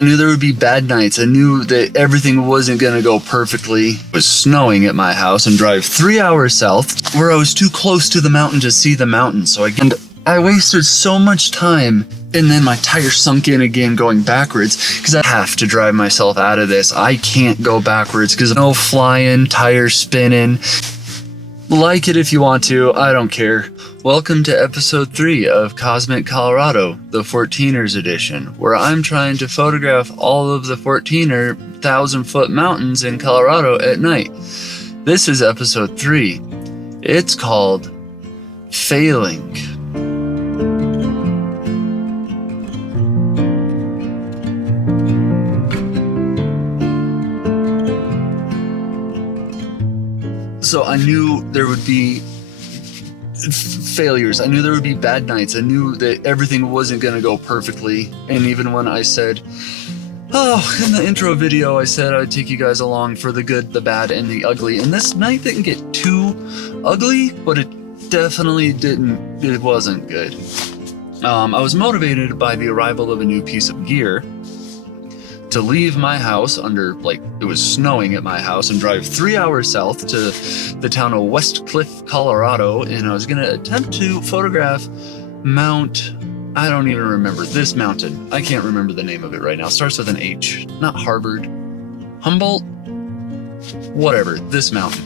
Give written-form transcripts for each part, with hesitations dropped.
I knew there would be bad nights. I knew that everything wasn't going to go perfectly. It was snowing at my house and drive 3 hours south where I was too close to the mountain to see the mountain. I wasted so much time, and then my tire sunk in again going backwards because I have to drive myself out of this. I can't go backwards because no flying, tire spinning. Like it if you want to, I don't care. Welcome to episode 3 of Cosmic Colorado, the 14ers edition, where I'm trying to photograph all of the 14er 1,000-foot mountains in Colorado at night. This is episode 3. It's called Failing. So I knew there would be failures. I knew there would be bad nights. I knew that everything wasn't going to go perfectly. And even when I said, in the intro video, I said I'd take you guys along for the good, the bad, and the ugly. And this night didn't get too ugly, but it definitely didn't. It wasn't good. I was motivated by the arrival of a new piece of gear to leave my house it was snowing at my house and drive 3 hours south to the town of West Cliff, Colorado. And I was going to attempt to photograph I don't even remember this mountain. I can't remember the name of it right now. It starts with an H, not Harvard, Humboldt, whatever, this mountain.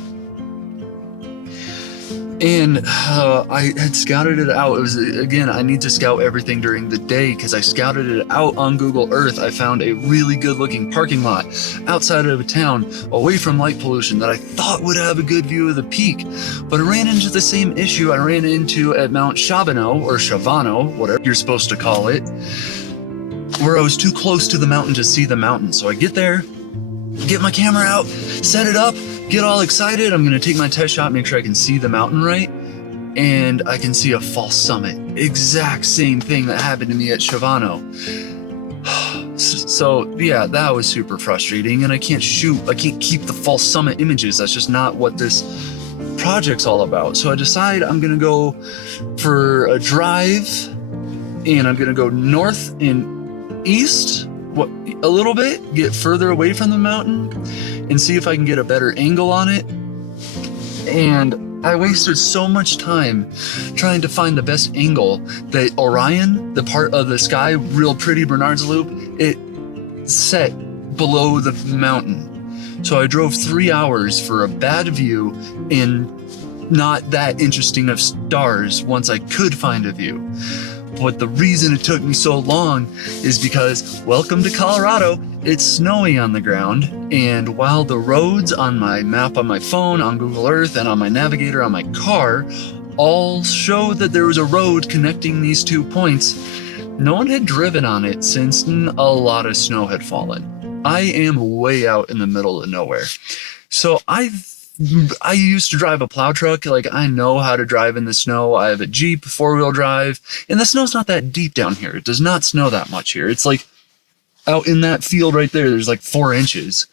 And I had scouted it out. It was, again, I need to scout everything during the day because I scouted it out on Google Earth. I found a really good looking parking lot outside of a town away from light pollution that I thought would have a good view of the peak. But I ran into the same issue I ran into at Mount Shabano, or Shavano, whatever you're supposed to call it, where I was too close to the mountain to see the mountain. So I get there, get my camera out, set it up, get all excited. I'm going to take my test shot, make sure I can see the mountain right, and I can see a false summit. Exact same thing that happened to me at Shavano. So yeah, that was super frustrating, and I can't keep the false summit images. That's just not what this project's all about. So I decide I'm going to go for a drive, and I'm going to go north and east a little bit, get further away from the mountain, and see if I can get a better angle on it. And I wasted so much time trying to find the best angle that Orion, the part of the sky, real pretty Bernard's Loop, it set below the mountain. So I drove 3 hours for a bad view and not that interesting of stars once I could find a view. But the reason it took me so long is because, welcome to Colorado, it's snowy on the ground, and while the roads on my map on my phone, on Google Earth, and on my navigator on my car all show that there was a road connecting these 2 points, no one had driven on it since a lot of snow had fallen. I am way out in the middle of nowhere. So I used to drive a plow truck. I know how to drive in the snow. I have a Jeep, 4-wheel drive, and the snow's not that deep down here. It does not snow that much here. It's out in that field right there, there's 4 inches,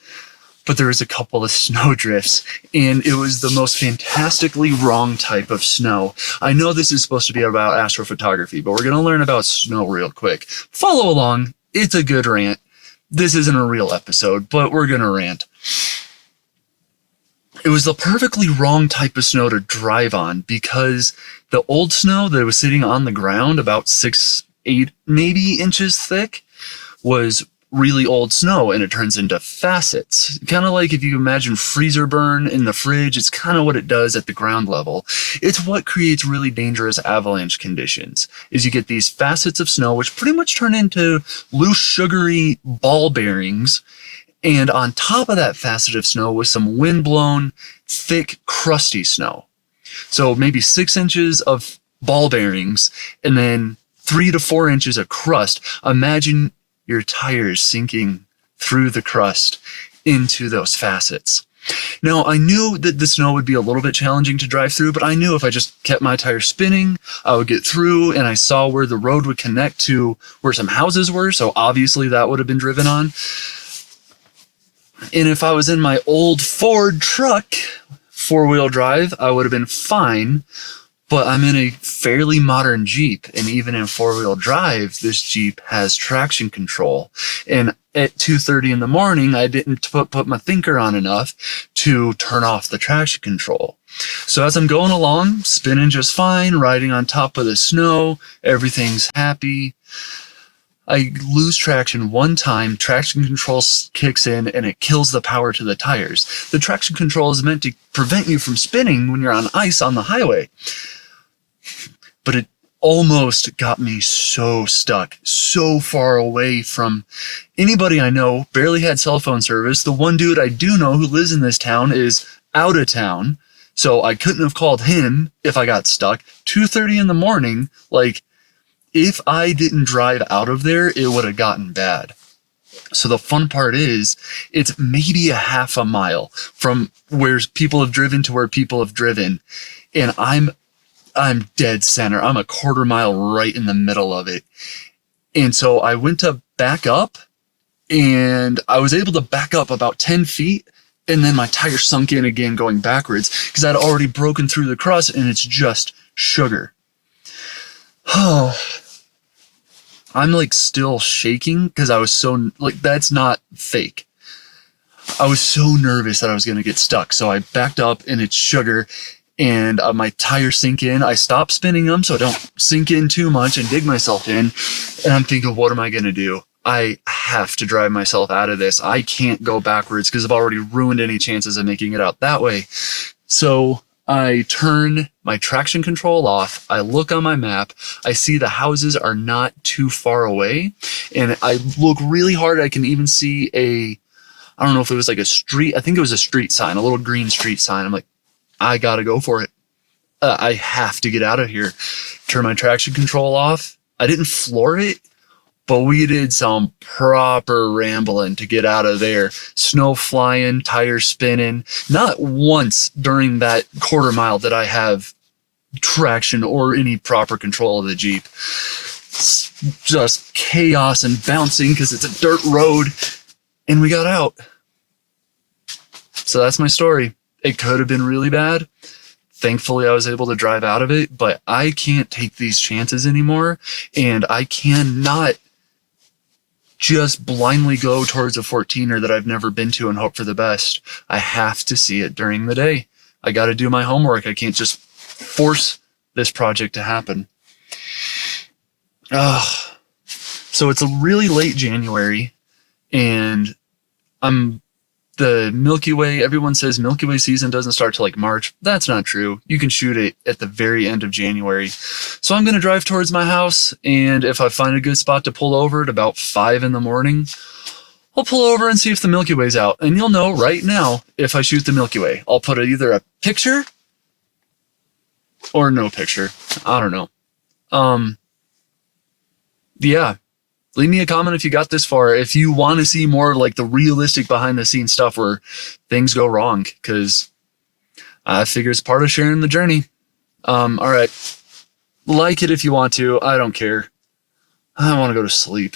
but there was a couple of snow drifts, and it was the most fantastically wrong type of snow. I know this is supposed to be about astrophotography, but we're going to learn about snow real quick. Follow along. It's a good rant. This isn't a real episode, but we're going to rant. It was the perfectly wrong type of snow to drive on because the old snow that was sitting on the ground, about 6, 8, maybe inches thick, was really old snow, and it turns into facets. Kind of like if you imagine freezer burn in the fridge, it's kind of what it does at the ground level. It's what creates really dangerous avalanche conditions, is you get these facets of snow, which pretty much turn into loose, sugary ball bearings. And on top of that facet of snow was some windblown, thick, crusty snow. So maybe 6 inches of ball bearings and then 3 to 4 inches of crust. Imagine your tires sinking through the crust into those facets. Now, I knew that the snow would be a little bit challenging to drive through, but I knew if I just kept my tires spinning, I would get through, and I saw where the road would connect to where some houses were, so obviously that would have been driven on. And if I was in my old Ford truck, 4-wheel drive, I would have been fine. but I'm in a fairly modern Jeep, and even in four-wheel drive, this Jeep has traction control. And at 2:30 in the morning, I didn't put my thinker on enough to turn off the traction control. So as I'm going along, spinning just fine, riding on top of the snow, everything's happy. I lose traction one time, traction control kicks in, and it kills the power to the tires. The traction control is meant to prevent you from spinning when you're on ice on the highway. But it almost got me so stuck, so far away from anybody I know, barely had cell phone service. The one dude I do know who lives in this town is out of town, so I couldn't have called him if I got stuck. 2:30 in the morning, like, if I didn't drive out of there, it would have gotten bad. So the fun part is, it's maybe a half a mile from where people have driven to where people have driven, and I'm dead center. I'm a quarter mile right in the middle of it. And so I went to back up, and I was able to back up about 10 feet, and then my tire sunk in again going backwards because I'd already broken through the crust, and it's just sugar. Oh, I'm like still shaking because I was so, like, that's not fake. I was so nervous that I was going to get stuck. So I backed up, and it's sugar, and my tires sink in. I stop spinning them so I don't sink in too much and dig myself in. And I'm thinking, what am I going to do? I have to drive myself out of this. I can't go backwards because I've already ruined any chances of making it out that way. So I turn my traction control off. I look on my map. I see the houses are not too far away. And I look really hard. I can even see I don't know if it was like a street. I think it was a street sign, a little green street sign. I'm like, I got to go for it. I have to get out of here. Turn my traction control off. I didn't floor it, but we did some proper rambling to get out of there. Snow flying, tires spinning. Not once during that quarter mile did I have traction or any proper control of the Jeep. It's just chaos and bouncing because it's a dirt road, and we got out. So that's my story. It could have been really bad. Thankfully, I was able to drive out of it, but I can't take these chances anymore, and I cannot just blindly go towards a 14er that I've never been to and hope for the best. I have to see it during the day. I got to do my homework. I can't just force this project to happen. So it's a really late January, and the Milky Way, everyone says Milky Way season doesn't start till like March. That's not true. You can shoot it at the very end of January. So I'm going to drive towards my house, and if I find a good spot to pull over at about 5 in the morning, I'll pull over and see if the Milky Way's out. And you'll know right now if I shoot the Milky Way. I'll put either a picture or no picture. I don't know. Yeah. Leave me a comment if you got this far. If you want to see more like the realistic behind the scenes stuff where things go wrong, because I figure it's part of sharing the journey. All right. Like it if you want to. I don't care. I want to go to sleep.